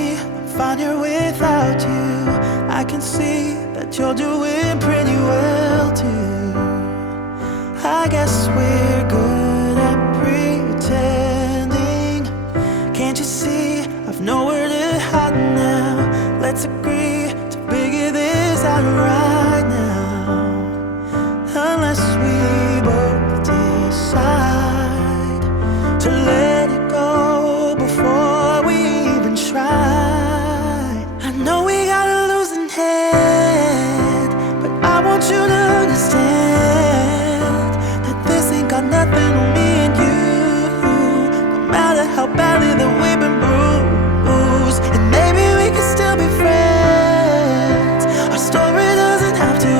me, I'm fine here without you. I can see that you're doing pretty well too. I guess we're good at pretending. Can't you see I've nowhere to hide now? Let's agree to figure this out right now. Unless we both decide to let it go before we even try. I know we got a losing head, but I want you to understand that this ain't got nothing on me and you. No matter how badly that we've been bruised, and maybe we can still be friends. Our story doesn't have to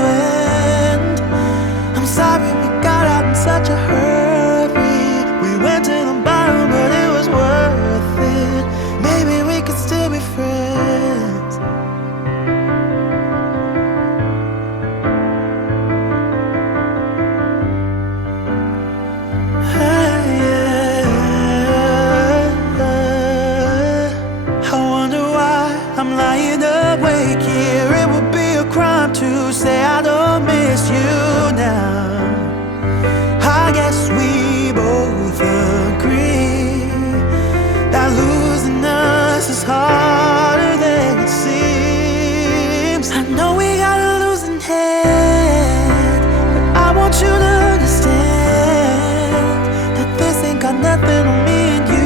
end. I'm sorry we got out in such a hurry. We went to the bottom, but it was worth it. Maybe we could still be friends. I wonder why I'm lying awake here. It would be a crime to say I don't miss you now. I guess we both agree that losing us is harder than it seems. I know we got a losing head, but I want you to understand that this ain't got nothing on me and you.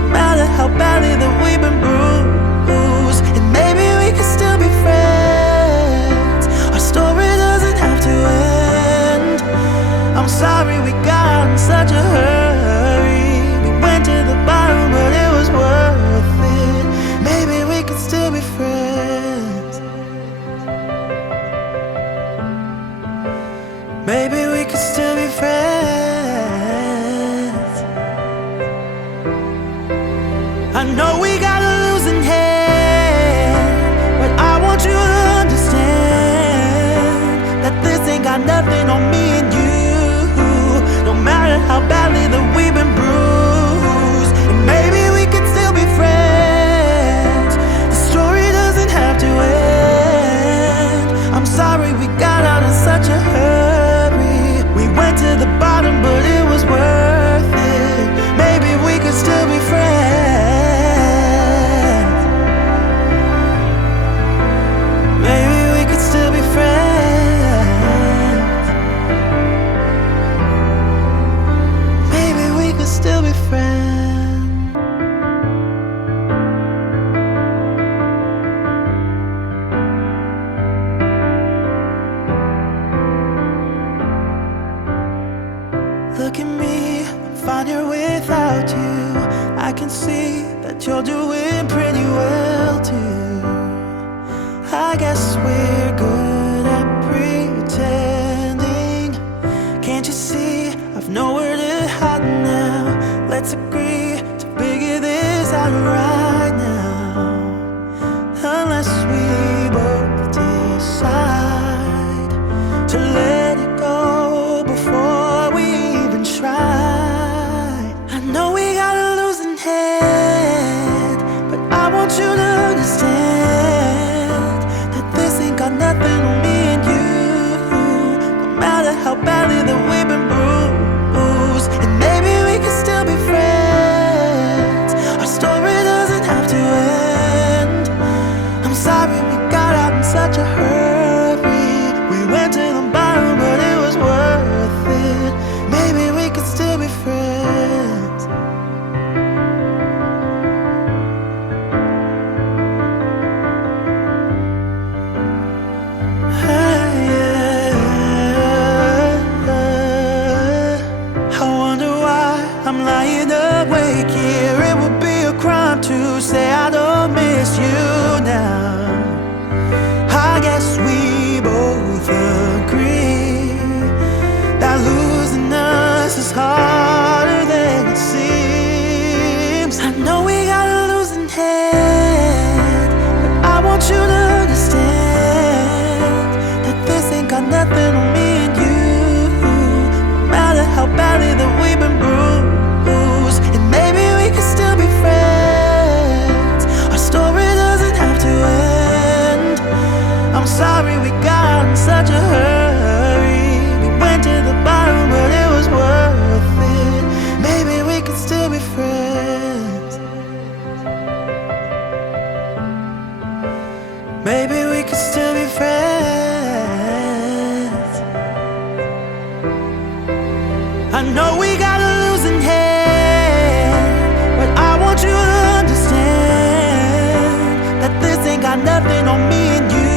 No matter how badly that we've been bruised, and maybe we can still be friends. Our story doesn't have to end. I'm sorry we got out in such a hurry. We went to the bottom, but it was worth it. Maybe we could still be friends. Maybe we could still be friends. I know we got a losing hand, but I want you to understand that this ain't got nothing on me and you. No matter how badly that we've been bruised, and maybe we could still be friends. The story doesn't have to end. I'm sorry we got out in such a hurry. We went to the bottom, but it was worth it. Maybe we could still be friends. Maybe we could still be friends. Maybe we could still be friends. Look at me, I'm fine here without you. I can see that you're doing pretty well too. I guess we're good at pretending. Can't you see I've nowhere to hide now? Let's agree to figure this out right now. Unless we both decide to let it go before we even try. I know we got a losing head, but I want you to understand that this ain't got nothing on me and you. No matter how badly that we've been bruised, and maybe we can still be friends. Our story doesn't have to end. I'm sorry we got out in such a hurry. We went to the bottom, but it was worth it. Maybe we could still be friends. I wonder why I'm lying awake here. It would be a crime to say I don't miss you now. I guess we both agree that losing us is harder than it seems. I know we got a losing head, but I want you to understand that this ain't got nothing on me and you. No matter how badly that we've been bruised, and maybe we could still be friends. Maybe we could still be friends. I know we got a losing hand, but I want you to understand that this ain't got nothing on me and you.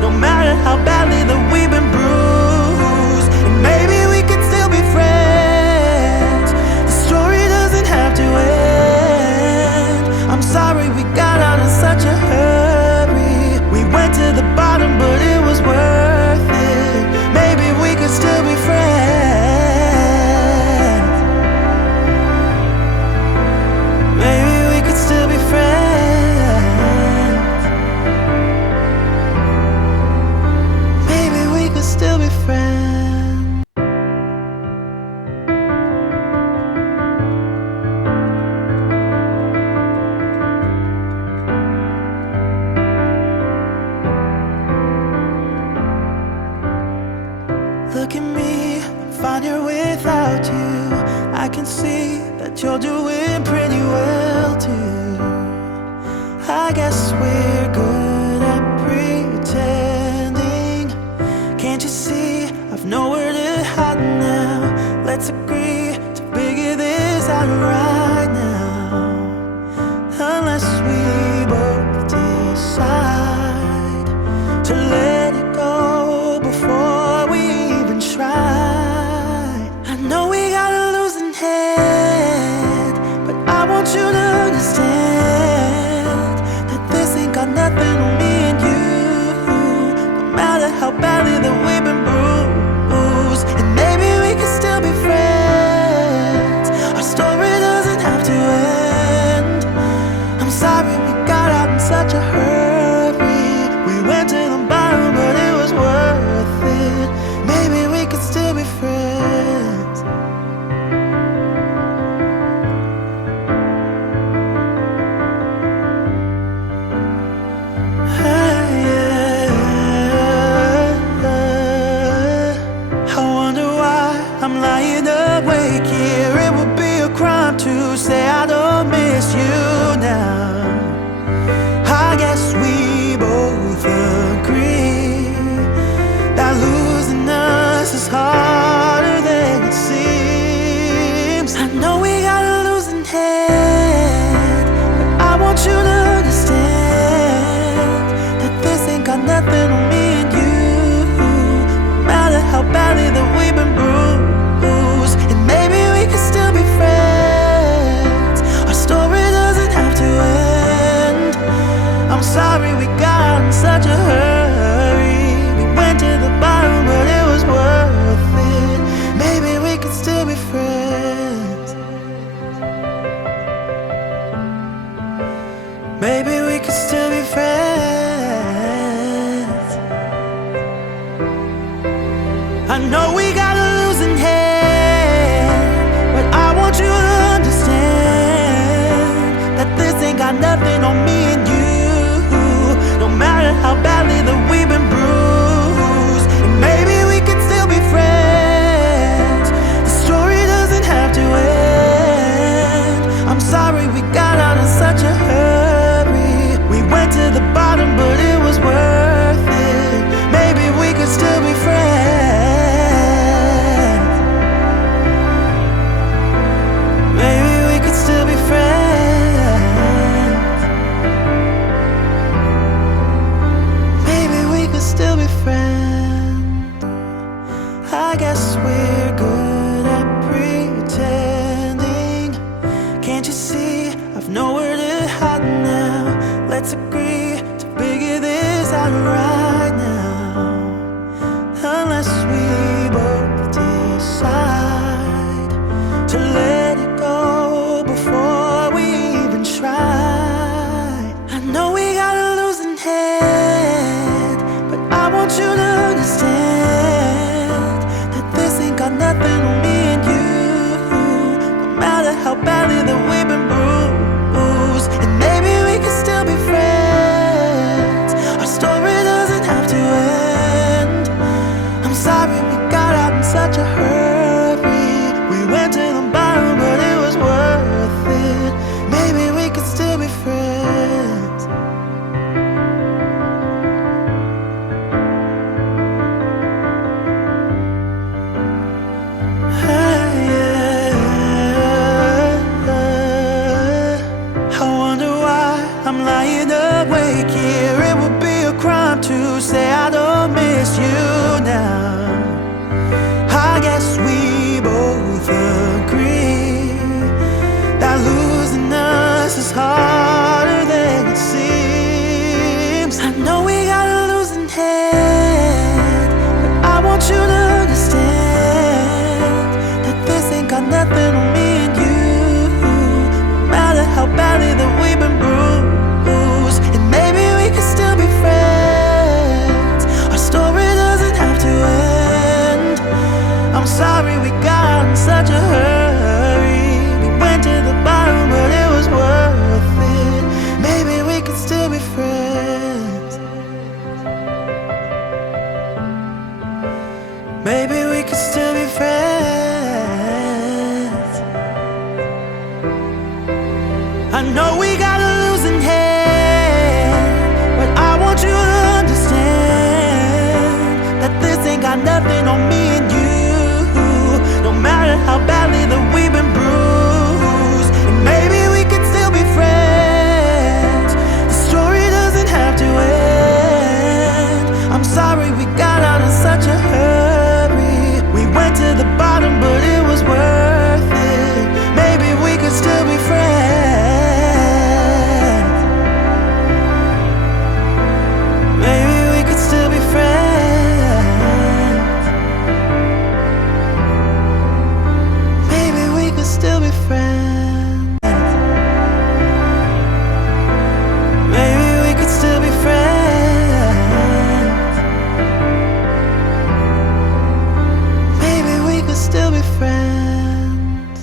No matter how badly that we've been bruised, and maybe we could still be friends. The story doesn't have to end. I'm sorry we got out in such a hurry. We went to the bottom, but it was worth it. Maybe we could still be friends. Maybe we could still be friends. Maybe we could still be friends. Look at me, I'm fine here without you. I can see that you're doing pretty well too. I guess we're good at pretending. Can't you see I've nowhere to hide now? Let's agree to figure this out right now. Unless we both decide to let it go before we even try. I know we got a losing hand, but I want you to understand that this ain't got nothing on me and you. No matter how badly that we've been bruised, and maybe we can still be friends. Our story doesn't have to end. I'm sorry we got out in such a hurry. We went to the bottom, but it was worth it. Maybe we could still be friends. I wonder why I'm lying awake here. It would be a crime to say I don't miss you now. I guess we both agree that losing us is harder than it seems. I know we got a losing hand, but I want you to understand that this ain't got nothing on me and you. No matter how badly that we've been bruised, and maybe we could still be friends. Our story doesn't have to end. I'm sorry we got out in such a hurry. We went to the bottom, but it was worth it. Maybe we could still be friends. Maybe we could still be friends. I know we got a losing hand, but I want you to understand that this ain't got nothing on me and you. No matter how badly that we've been bruised, and maybe we could still be friends. The story doesn't have to end. I'm sorry we got out in such a hurry. We went to the bottom, but it was worth it. Maybe we could still be friends. Maybe we could still be friends. Maybe we could still be friends. I guess we're good at pretending. Can't you see I've nowhere to hide now? Let's agree to figure this out right now. Unless we both decide to let it go before we even try. I know we got a losing hand, but I want you to understand that this ain't got nothing on me and you. No matter how badly that we've been bruised, and maybe we could still be friends. Our story doesn't I'm lying awake here. It would be a crime to say I don't miss you now. I guess we both agree that losing us is harder than it seems. I know we got a losing hand, but I want you to understand that this ain't got nothing on